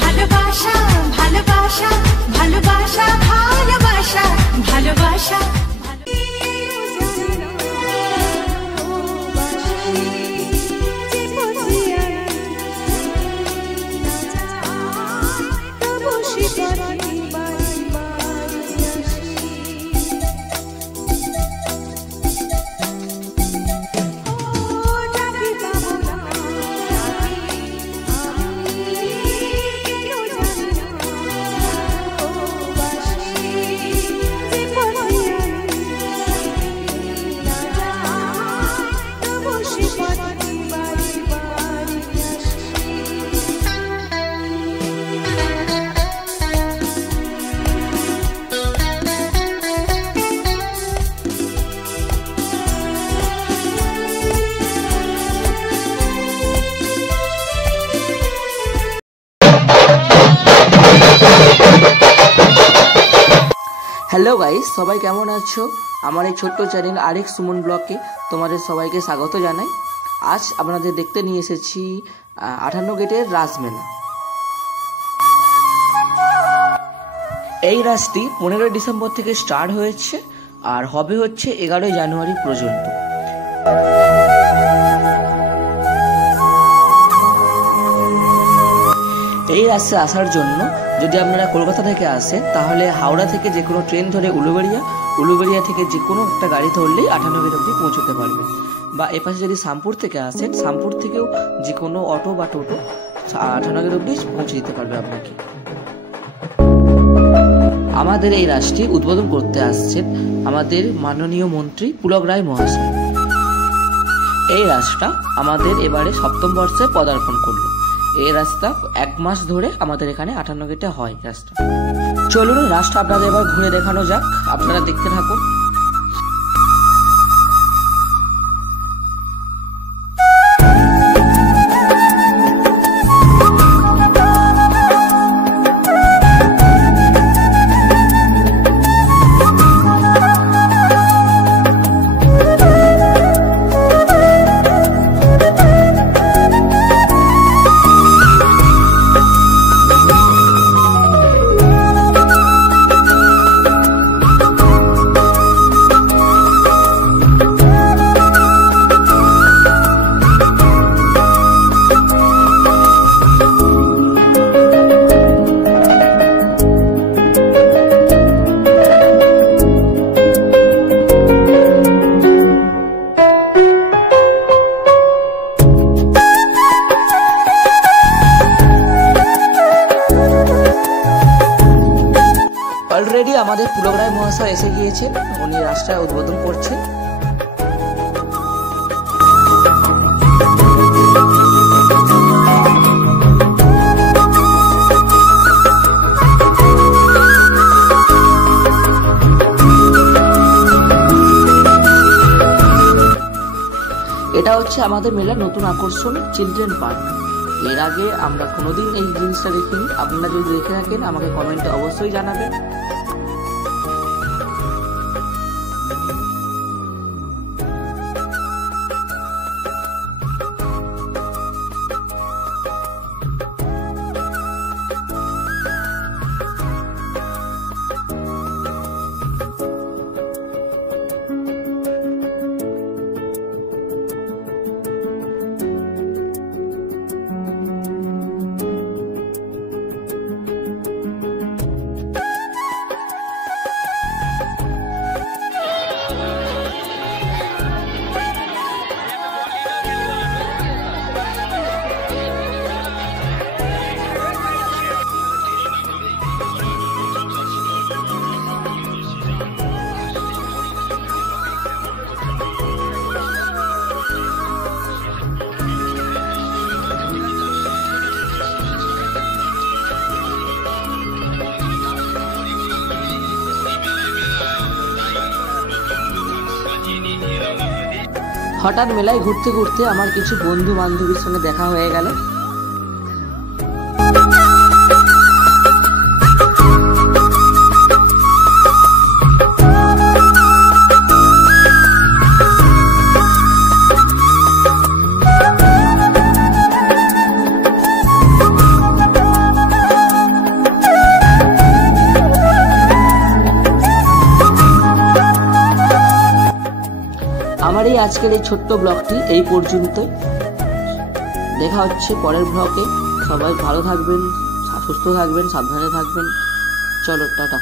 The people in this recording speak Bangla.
ভালোবাসা ভালোবাসা ভালোবাসা ভালোবাসা ভালোবাসা হ্যালো গাইস, সবাই কেমন আছো? আমার এই ছোট্ট চ্যানেল আরেক সুমন ব্লগে তোমাদের সবাইকে স্বাগত জানাই। আজ আপনাদের দেখতে নিয়ে এসেছি 58 গেটের রাসমেলা। এই রাসটি 15 ডিসেম্বর থেকে স্টার্ট হয়েছে আর হবে হচ্ছে 11 জানুয়ারি পর্যন্ত। এই রাস্তায় আসার জন্য যদি আপনারা কলকাতা থেকে আসেন তাহলে হাওড়া থেকে যে কোনো ট্রেন ধরে উলুবেড়িয়া থেকে যে কোনো একটা গাড়ি ধরলেই 58 গেট অবধি পৌঁছতে পারবেন। বা এপাশে যদি শামপুর থেকে আসেন, শামপুর থেকেও যে কোনো অটো বা টোটো 58 গেট অবধি পৌঁছে দিতে পারবে আপনাকে। আমাদের এই রাস্তাটি উদ্বোধন করতে আসছেন আমাদের মাননীয় মন্ত্রী পুলক রায় মহাশয়। এই রাস্তা আমাদের এবারে 7ম বর্ষে পদার্পণ করলো। এই রাস্তা 1 মাস ধরে আমাদের এখানে 58 গেটে হয় রাস্তা। চলুন রাস্তা আপনাদের এবার ঘুরে দেখানো যাক, আপনারা দেখতে থাকুন। অলরেডি আমাদের পুলক রায় মহাশয় এসে গিয়েছেন, উনি রাস্তা উদ্বোধন করছেন। এটা হচ্ছে আমাদের মেলার নতুন আকর্ষণ চিলড্রেন পার্ক। এর আগে আমরা কোনোদিন এই জিনিসটা দেখিনি। আপনারা যদি দেখে থাকেন আমাকে কমেন্টে অবশ্যই জানাবেন। হঠাৎ মেলায় ঘুরতে ঘুরতে আমার কিছু বন্ধু বান্ধবীর সঙ্গে দেখা হয়ে গেল। এবারেই আজকের এই ছোট্ট ব্লগটি এই পর্যন্ত। দেখা হচ্ছে পরের ব্লগে। সবাই ভালো থাকবেন, সুস্থ থাকবেন, সাবধানে থাকবেন। চলো, টাটা।